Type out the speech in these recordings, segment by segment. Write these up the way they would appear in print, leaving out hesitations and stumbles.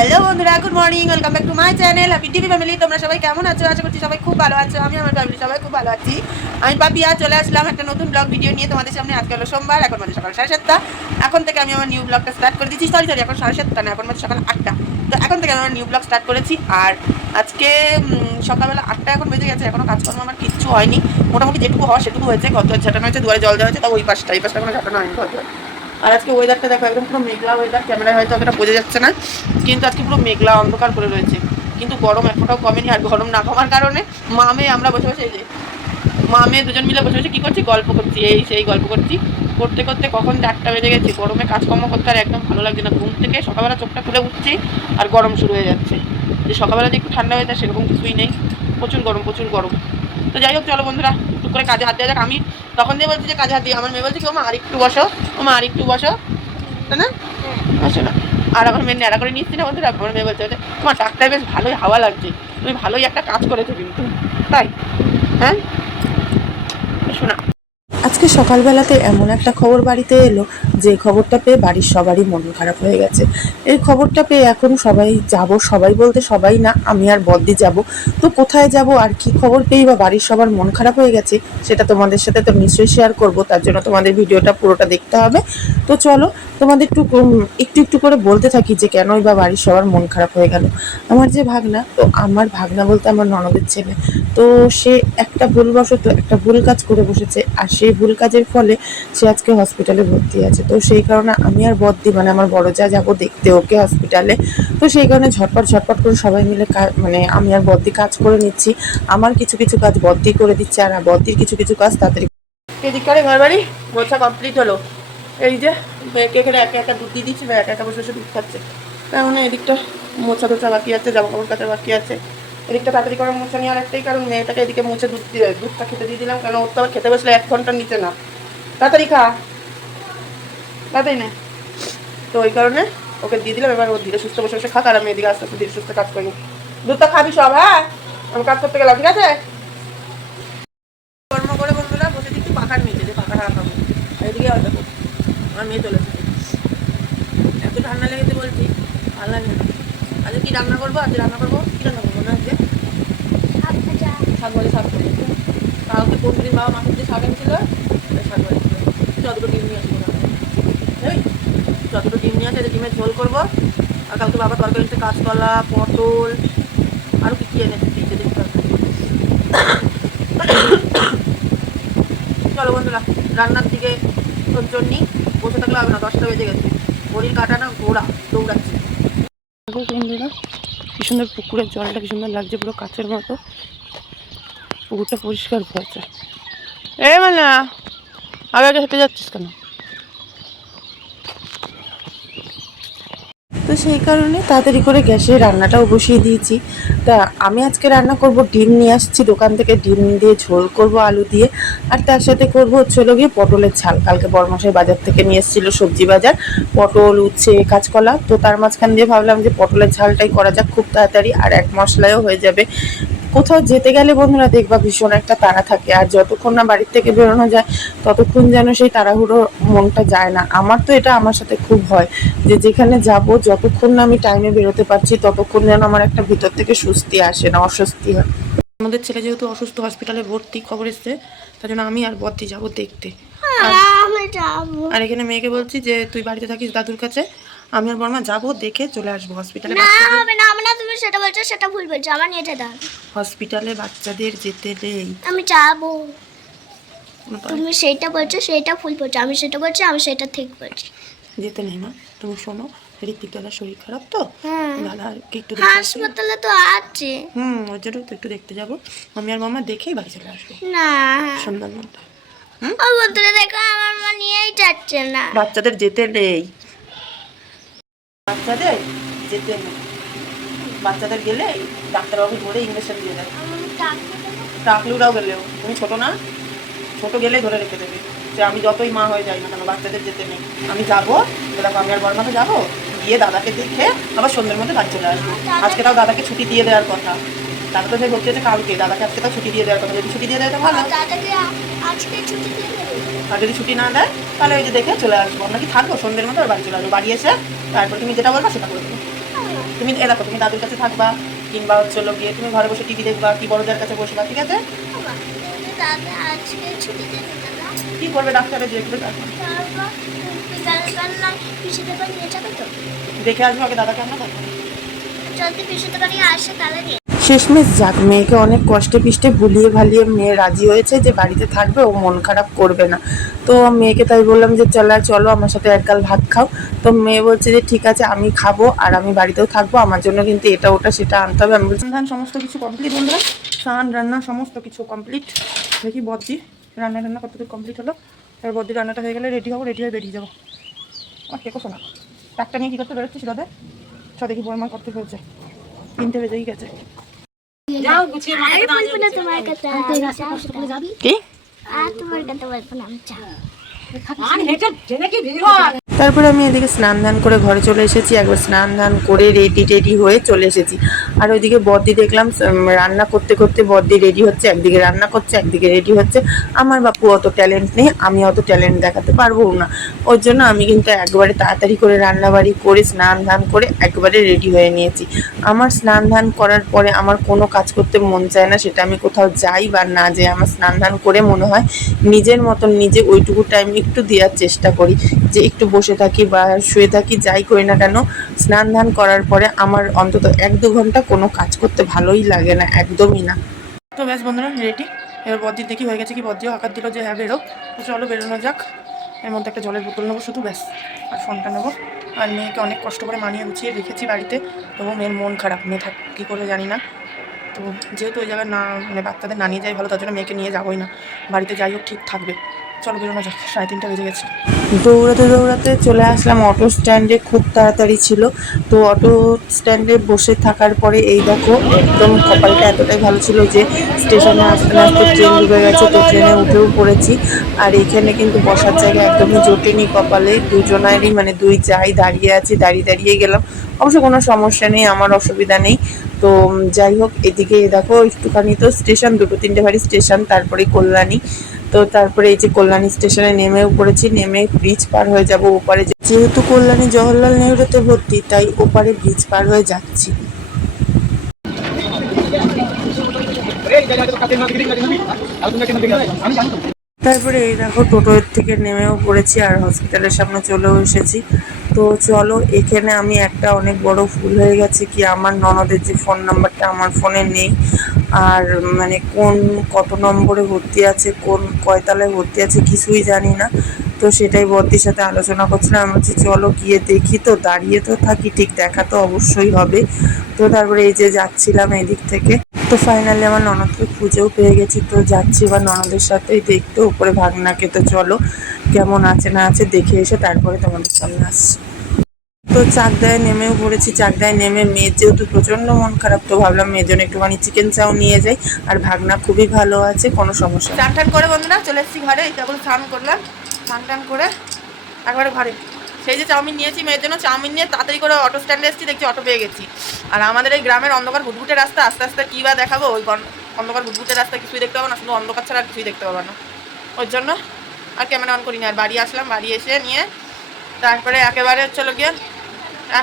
Hello বন্ধুরা, good morning, welcome back to my channel happy TV family. তোমরা সবাই কেমন আছো? আশা করছি সবাই খুব ভালো আছো। আমি আমার ফ্যামিলি সবাই খুব ভালো আছি। আমি পাপিয়া চলে আসলাম একটা নতুন ব্লগ ভিডিও নিয়ে তোমাদের সামনে। আজকে হলো সোমবার, এখন বাজে সকাল 7:30। এখন থেকে আমি আমার নিউ ব্লগটা স্টার্ট করে দিচ্ছি। সরি, এখন 7:30 না, এখন বাজে সকাল 8টা। তো এখন থেকে আমি আমার নিউ ব্লগ স্টার্ট করেছি। আর আজকে সকালবেলা 8টা এখন বেজে গেছে, এখনো কাজকর্ম আমার কিচ্ছু হয়নি। মোটামুটি যেটুকু হওয়া সেটুকু হয়েছে। ঘর ঝাঁটানো হয়েছে, দুয়ারে জল দেওয়া হয়েছে, তাও এই পাশটা এখনো ঝাঁটানো হয়নি ঘর। আর আজকে ওয়েদারটা দেখো, একদম পুরো মেঘলা ওয়েদার। ক্যামেরায় হয়তো অতটা বোঝা যাচ্ছে না, কিন্তু আজকে পুরো মেঘলা অন্ধকার করে রয়েছে। কিন্তু গরম এক ফোঁটাও কমেনি। আর গরম না কমার কারণে আমরা বসে বসে, এই যে দুজন মিলে বসে বসে কী করছি, গল্প করছি। এই সেই গল্প করছি, করতে করতে কখন 4টা বেজে গেছে। গরমে কাজকর্ম করতে আর একদম ভালো লাগছে না। ঘুম থেকে সকালবেলা চোখটা খুলে উঠছি আর গরম শুরু হয়ে যাচ্ছে। যে সকালবেলা যে একটু ঠান্ডা হয়ে যায় সেরকম কিছুই নেই। প্রচুর গরম। তো যাই হোক, চলো বন্ধুরা টুক করে কাজে হাত দেওয়া যাক। আমি তখন দিয়ে বলছি যে কাজে হাত দিই, আমার মেয়ে বলছি কি, ওমা আর একটু বসো, তাই না? বসো না। আর আমার মেয়ে ন্যাড়া করে নিচ্ছি না বন্ধুরা। আমার মেয়ে বলছে তোমার ডাক্তার বেশ ভালোই হাওয়া লাগছে, তুমি ভালোই একটা কাজ করেছো কিন্তু, তাই? হ্যাঁ, শোনা। আজকে সকালবেলাতে এমন একটা খবর বাড়িতে এলো যে খবরটা পেয়ে বাড়ির সবারই মন খারাপ হয়ে গেছে। এই খবরটা পেয়ে এখন সবাই বলতে সবাই না, আমি আর বদ্দি যাব। তো কোথায় যাব আর কি খবর পেয়ে বা বাড়ির সবার মন খারাপ হয়ে গেছে, সেটা তোমাদের সাথে তো নিশ্চয়ই শেয়ার করব। তার জন্য তোমাদের ভিডিওটা পুরোটা দেখতে হবে। তো চলো তোমাদের একটু একটু করে বলতে থাকি যে কেনই বা বাড়ির সবার মন খারাপ হয়ে গেল। আমার যে ভাগনা, তো আমার ভাগনা বলতে আমার ননদের ছেলে, তো সে একটা ভুল কাজ করে বসেছে। আর সেই ভুল কাজের ফলে সে আজকে হসপিটালে ভর্তি আছে। তো সেই কারণে আমি আর বদ্দি, মানে আমার বড় যা, যাবো দেখতে ওকে হসপিটালে। তো সেই কারণে ঝটপট করে সবাই মিলে মানে আমি আর বদ্দি কাজ করে নিচ্ছি। আমার কিছু কিছু কাজ বদ্দি করে দিচ্ছে, আর বদ্দির কিছু কিছু কাজ তাড়াতাড়ি। এদিককারে ঘর বাড়ি মোছা কমপ্লিট হলো। এই যে মেয়েকে এখানে একা একা দুধ দিয়ে দিচ্ছি, একা একা বসে বসে দুধ খাচ্ছে। তার মানে এদিকটা মোছা টোছা বাকি আছে, জামা কাপড় কাচা বাকি আছে। এদিকটা তাড়াতাড়ি করে মোছা নেওয়ার একটাই কারণ, মেয়েটাকে এদিকে মুছে দুধটা খেতে দিয়ে দিলাম, কারণ ওর তো আবার খেতে বসলে 1 ঘন্টার নিচে না। তাড়াতাড়ি খা, তাড়াতাড়ি না। তো ওই কারণে ওকে দিয়ে দিলাম। এবার ও ধীরে সুস্থ বসে বসে খাক, আর আমি এদিকে আস্তে আস্তে ধীরে সুস্থ কাজ করি। দুধটা খাবি সব, হ্যাঁ? আমি কাজ করতে গেলাম, ঠিক আছে? কর্ম করে বন্ধুরা বসে দিচ্ছি পাখার নিচে, যে পাখা খাবো। এদিকে দেখো আমার মেয়ে চলে এসেছে। এত ঠান্ডা লেগেছে বলছি, ভালো লাগে না। আজকে কী রান্না করবো? কী রান্না করবো না আজকে? শাক বলে শাক করবো। কালকে পরশুদিন বাবা মাছের যে শাক এনেছিল, শাক বলেছিল। যতটুকু ডিম নিয়ে আসবো, যতটুকু ডিম নিয়ে আসে ডিমের ঝোল করবো। আর কালকে বাবা তরকারি এনেছে কাঁচকলা, পটল, আরও কী কী এনেছে ফ্রিজে দেখতে হবে। চলো বন্ধুরা রান্নার দিকে জন্যই বসে থাকলে হবে না, 10টা বেজে গেছে। ঘড়ির কাটা না ঘোড়া দৌড়াচ্ছে। বন্ধুরা কি সুন্দর পুকুরের জলটা, কি সুন্দর লাগছে, পুরো কাচের মতো। পুকুরটা পরিষ্কার হয়েছে। মানে আগে হেঁটে যাচ্ছিস কেন? তো সেই কারণে তাড়াতাড়ি করে গ্যাসে রান্নাটাও বসিয়ে দিয়েছি। তা আমি আজকে রান্না করব, ডিম নিয়ে আসছি দোকান থেকে, ডিম দিয়ে ঝোল করব আলু দিয়ে। আর তার সাথে করব হচ্ছে গিয়ে পটলের ঝাল। কালকে বড়মশাই বাজার থেকে নিয়ে এসেছিলো, সবজি বাজার, পটল, উচ্ছে, কাঁচকলা। তো তার মাঝখান দিয়ে ভাবলাম যে পটলের ঝালটাই করা যাক, খুব তাড়াতাড়ি আর এক মশলায়ও হয়ে যাবে। কোথাও যেতে গেলে বন্ধুরা দেখবা ভীষণ একটা তাড়া থাকে, আর যতক্ষণ না বাড়ির থেকে বেরোনো যায় ততক্ষণ যেন সেই তাড়াহুড়ো মনটা যায় না। আমার তো এটা আমার সাথে খুব হয় যে যেখানে যাব যতক্ষণ না আমি টাইমে বেরোতে পারছি ততক্ষণ যেন আমার একটা ভিতর থেকে স্বস্তি আসে না, অস্বস্তি হয়। আমাদের ছেলে যেহেতু অসুস্থ, হসপিটালে ভর্তি, খবর এসছে, তার জন্য আমি আর বদ্দি যাবো দেখতে। আর এখানে মেয়েকে বলছি যে তুই বাড়িতে থাকিস দাদুর কাছে, আমি আর বর্মা যাবো, দেখে চলে আসবো হসপিটালে। তুমি সেটা বলছো, সেটা ভুল বলছো, আমার নিয়ে দাও। হসপিটালে বাচ্চাদের যেতে দেই, আমি যাবো। তুমি সেটা বলছো, সেটা ভুল বলছো, আমি সেটা বলছি, আমি সেটা ঠিক বলছি। যেতে নেই মা, তুমি শোনো, ঋত্বিক দাদার শরীর খারাপ তো, দাদাকে একটু হাসপাতালে তো আছে। ওই জন্য তো একটু দেখতে যাবো। আমি আর মামা দেখেই বাড়ি চলে আসবো না সন্ধ্যার মধ্যে। ও বন্ধুরা দেখো, আমার মা নিয়েই যাচ্ছে না। বাচ্চাদের যেতে নেই, বাচ্চাদের যেতে নেই। বাচ্চাদের গেলে ডাক্তারবাবু ধরে ইঞ্জেকশন দিয়ে দেয়। টাকলুরাও গেলেও, তুমি ছোট না, ছোট গেলেই ধরে রেখে দেবে যে আমি যতই মা হয়ে যাই না কেন বাচ্চাদের যেতে নেই। আমি যাবো, দেখো আমি আর বর্মাকে যাবো, গিয়ে দাদাকে দেখে আবার সন্ধ্যের মধ্যে বাড়ি চলে আসবো। আজকে তাও দাদাকে ছুটি দিয়ে দেওয়ার কথা। দাদা তো সেই ভর্তি হচ্ছে কালকে, দাদাকে আজকে তাও ছুটি দিয়ে দেওয়ার কথা। যদি ছুটি দিয়ে দেয় তো ভালো, আর যদি ছুটি না দেয় তাহলে ওই যে দেখে চলে আসবো। আমরা কি থাকবো সন্ধ্যের মধ্যে আর বাড়ি চলে আসবো। বাড়ি এসে তারপর তুমি যেটা বলবো সেটা করে দেবো। তুমি দেখো, তুমি দাদুর কাছে থাকবা, কিংবা চলো গিয়ে তুমি ঘরে বসে টিভি দেখবা, কি বড়দের কাছে বসবা, ঠিক আছে? দাদা আজকে ছুটি দেবে দাদা। কি করবে ডাক্তারে দেখবে, তারপর তারপর বিকালবেলা পিসিদের বাড়ি নিয়ে যাবে তো? দেখে আসবো আগে দাদাকে, আমরা তারপরে যদি পিসিদের বাড়ি আসে তাহলে নিয়ে শেষমেশ যাক, মেয়েকে অনেক কষ্টে পিষ্টে ভুলিয়ে ভালিয়ে মেয়ে রাজি হয়েছে যে বাড়িতে থাকবে, ও মন খারাপ করবে না। তো মেয়েকে তাই বললাম যে চলো আমার সাথে একগাল ভাত খাও। তো মেয়ে বলছে যে ঠিক আছে আমি খাবো, আর আমি বাড়িতেও থাকবো, আমার জন্য কিন্তু এটা ওটা সেটা আনতে হবে। আমি বলছি ধান সমস্ত কিছু কমপ্লিট বন্ধুরা, স্নান রান্না সমস্ত কিছু কমপ্লিট। দেখি বদ্দি রান্না কতদূর কমপ্লিট হলো। এবার বদ্দি রান্নাটা হয়ে গেলে রেডি হবো, রেডি হয়ে বেরিয়ে যাবো। আর কে শোনা টাকটা নিয়ে কী করতে বেরোচ্ছিস দাদা? সব দেখি বড় মা করতে ফেলছে, 3টে বেজেই গেছে। আর বলবো না তোমার কাছে, কি আর তোমার কাছে বলবো না, আমি চাই। তারপরে আমি এদিকে স্নান ধান করে ঘরে চলে এসেছি। একবার স্নান ধান করে রেডি হয়ে চলে এসেছি। আর ওইদিকে বদ্দি দেখলাম রান্না করতে করতে বদ্দি রেডি হচ্ছে, একদিকে রান্না করছে একদিকে রেডি হচ্ছে। আমার বাপু অত ট্যালেন্ট নেই, আমি অত ট্যালেন্ট দেখাতে পারবো না। ওর জন্য আমি কিন্তু একবারে তাড়াতাড়ি করে রান্নাবাড়ি করে স্নান ধান করে একবারে রেডি হয়ে নিয়েছি। আমার স্নান ধান করার পরে আমার কোনো কাজ করতে মন চায় না, সেটা আমি কোথাও যাই বা না যাই। আমার স্নান ধান করে মনে হয় নিজের মতন নিজে ওইটুকু টাইম একটু দেওয়ার চেষ্টা করি, যে একটু বসে থাকি বা শুয়ে থাকি, যাই করি না কেন স্নান ধান করার পরে আমার অন্তত 1-2 ঘন্টা কোনো কাজ করতে ভালোই লাগে না, একদমই না। তো ব্যাস বন্ধুরা রেডি। এবার বদ্দির দেখি হয়ে গেছে কি, বদ্দিও আকার দিল যে হ্যাঁ বেরো। তো চলো বেরোনো যাক। এর মধ্যে একটা জলের বোতল নেবো শুধু, ব্যাস, আর ফোনটা নেবো। আর মেয়েকে অনেক কষ্ট করে মানিয়ে গুছিয়ে রেখেছি বাড়িতে, তবু মেয়ের মন খারাপ, মেয়ে থাক কী করবে জানি না। তো যেহেতু ওই জায়গায় না মানে বাচ্চাদের না নিয়ে যাই ভালো, তার জন্য মেয়েকে নিয়ে যাবোই না, বাড়িতে যাই হোক ঠিক থাকবে। চলো বেরোনো যাক, 3:30 বেজে গেছে। দৌড়াতে চলে আসলাম অটো স্ট্যান্ডে, খুব তাড়াতাড়ি ছিল। তো অটো স্ট্যান্ডে বসে থাকার পরে এই দেখো একদম কপালটা এতটাই ভালো ছিল যে স্টেশনে আসতে না আসতে ট্রেন ঢুকে গেছে। তো ট্রেনে উঠেও পড়েছি। আর এখানে কিন্তু বসার জায়গা একদমই জোটেনি কপালে, দুজনেরই মানে দুই যাই দাঁড়িয়ে আছি, দাঁড়িয়ে গেলাম। অবশ্য কোনো সমস্যা নেই, আমার অসুবিধা নেই। তো যাই হোক, এদিকে দেখো একটুখানি তো স্টেশন, 2-3টে বাড়ি স্টেশন, তারপরে কল্যাণী। তো তারপরে এই যে কল্যাণী স্টেশনে নেমেও পড়েছি, নেমে ব্রিজ পার হয়ে যাব ওপারে। যেহেতু কল্যাণী জওহরলাল নেহরুতে ভর্তি, তাই ওপারে ব্রিজ পার হয়ে যাচ্ছি। তারপরে এই দেখো টোটোর থেকে নেমেও পড়েছি আর হসপিটালের সামনে চলেও এসেছি। তো চলো, এখানে আমি একটা অনেক বড় ভুল হয়ে গেছে কি, আমার ননদের যে ফোন নাম্বারটা আমার ফোনে নেই, আর মানে কত নম্বরে ভর্তি আছে, কয়তলায় ভর্তি আছে কিছুই জানি না। তো সেটাই বদ্দির সাথে আলোচনা করছিলাম। আমি বলছি চলো গিয়ে দেখি, তো দাঁড়িয়ে তো থাকি, ঠিক দেখা তো অবশ্যই হবে। তো তারপরে এই যে যাচ্ছিলাম এদিক থেকে, তো ফাইনালি আমার ননদকে খুঁজেও পেয়ে গেছি। তো যাচ্ছি এবার ননদের সাথেই দেখতে উপরে ভাগনাকে। তো চলো কেমন আছে না আছে দেখে এসে তারপরে তোমাদের সামনে আসছি। তো চাকদায় নেমেও পড়েছি। চাকদায় নেমে মেয়ের যেহেতু প্রচণ্ড মন খারাপ, তো ভাবলাম মেয়ের জন্য একটুখানি চিকেন চাও নিয়ে যাই। আর ভাগনা খুবই ভালো আছে, কোনো সমস্যা নেই। স্নান টান করে বন্ধুরা চলে এসেছি ঘরে, এই কেবল স্নান করলাম, স্নান টান করে একবারে ঘরে। সেই যে চাউমিন নিয়েছি মেয়ের জন্য, চাউমিন নিয়ে তাড়াতাড়ি করে অটো স্ট্যান্ডে এসেছি, দেখছি অটো পেয়ে গেছি। আর আমাদের এই গ্রামের অন্ধকার ঘুটঘুটে রাস্তা, আস্তে আস্তে কী বা দেখাবো, ওই অন্ধকার ঘুটঘুটে রাস্তা কিছুই দেখতে পাবো না, শুধু অন্ধকার ছাড়া আর কিছুই দেখতে পাবো না। ওর জন্য আর ক্যামেরা অন করিনি। আর বাড়ি আসলাম, বাড়ি এসে নিয়ে তারপরে একেবারে চলো গিয়ে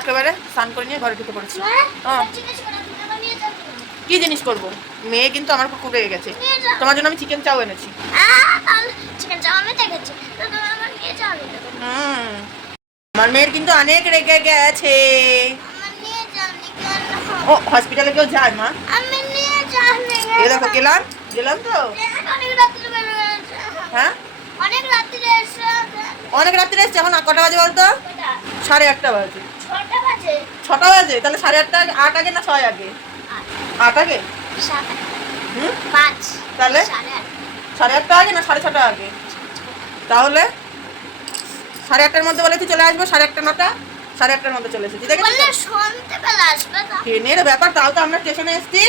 একেবারে স্নান করে নিয়ে ঘরে ঢুকে পড়েছি। কী জিনিস করবো, মেয়ে কিন্তু আমার খুব রেগে গেছে, তোমার জন্য আমি চিকেন চাও এনেছি। চিকেন চাও আমি দেখেছি, তো তুমি আমার নিয়ে যাও। আমার মেয়ের কিন্তু অনেক রেগে গেছে। আমার নিয়ে যাও, ও হসপিটালে কেউ যায় মা? আমি নিয়ে যাও। এই দেখো গেলাম তো। অনেক রাত্রে বের হয়েছে। হ্যাঁ অনেক রাত্রে এসে। অনেক রাত্রে এসছে, এখন কটা বাজে বলতো? 8:30 বাজে। 6টা বাজে। 6টা বাজে, তাহলে 8:30 8 আগে না 6 আগে? 8 আগে। 7 হুম 5 তাহলে 8:30 8:30 আগে না 6:30 আগে? তাহলে 8:30-র মধ্যে বলে তুই চলে আসবো, 8:30 9টা, 8:30-র মধ্যে চলে এসেছি। দেখে বললে শুনতে পেলে আসবে না। ট্রেনের ব্যাপার, তাও তো আমরা স্টেশনে এসেছি,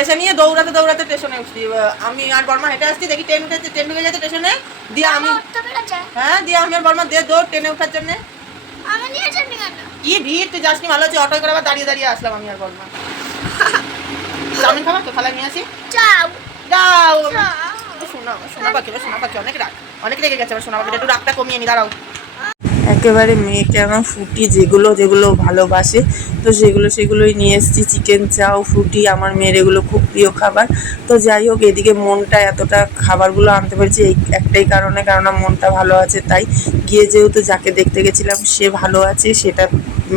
এসে নিয়ে দৌড়াতে স্টেশনে উঠছি। আমি আর বর্মা হেঁটে আসছি, দেখি ট্রেন উঠেছে, ট্রেন ঢুকে গেছে স্টেশনে। দিয়ে আমি উঠতে পেরেছে। হ্যাঁ, দিয়ে আমি আর বর্মা দিয়ে দৌড় ট্রেনে ওঠার জন্য। আমি নিয়ে যাবি কেন? কি ভিড়, তুই যাসনি ভালো হচ্ছে, অটো করে আবার দাঁড়িয়ে আসলাম আমি আর বর্মা। চাউমিন খাবার তো থালায় নিয়ে আসি। যাও যাও। সোনা যাও। পাখি অনেক রেগে গেছে আমার সোনা পাখিটা, একটু রাগটা কমিয়ে নি, দাঁড়াও। একেবারে মেয়েকে আমার ফ্রুটি যেগুলো যেগুলো ভালোবাসে তো সেগুলোই নিয়ে এসেছি। চিকেন চাও, ফ্রুটি, আমার মেয়ের এগুলো খুব প্রিয় খাবার। তো যাই হোক, এদিকে মনটা এতটা খাবারগুলো আনতে পেরেছি এই একটাই কারণে, কেননা মনটা ভালো আছে তাই। গিয়ে যেহেতু যাকে দেখতে গেছিলাম সে ভালো আছে, সেটা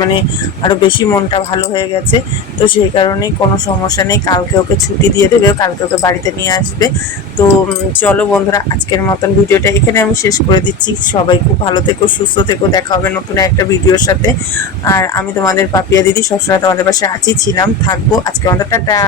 মানে আরও বেশি মনটা ভালো হয়ে গেছে। তো সেই কারণেই কোনো সমস্যা নেই, কালকে ওকে ছুটি দিয়ে দেবে, কালকে ওকে বাড়িতে নিয়ে আসবে। তো চলো বন্ধুরা, আজকের মতন ভিডিওটা এখানে আমি শেষ করে দিচ্ছি। সবাই খুব ভালো থেকো, সুস্থ থেকো, দেখা হবে নতুন একটা ভিডিওর সাথে। আর আমি তোমাদের পাপিয়া দিদি সবসময় তোমাদের পাশে আছি, ছিলাম, থাকবো। আজকের মতো টাটা।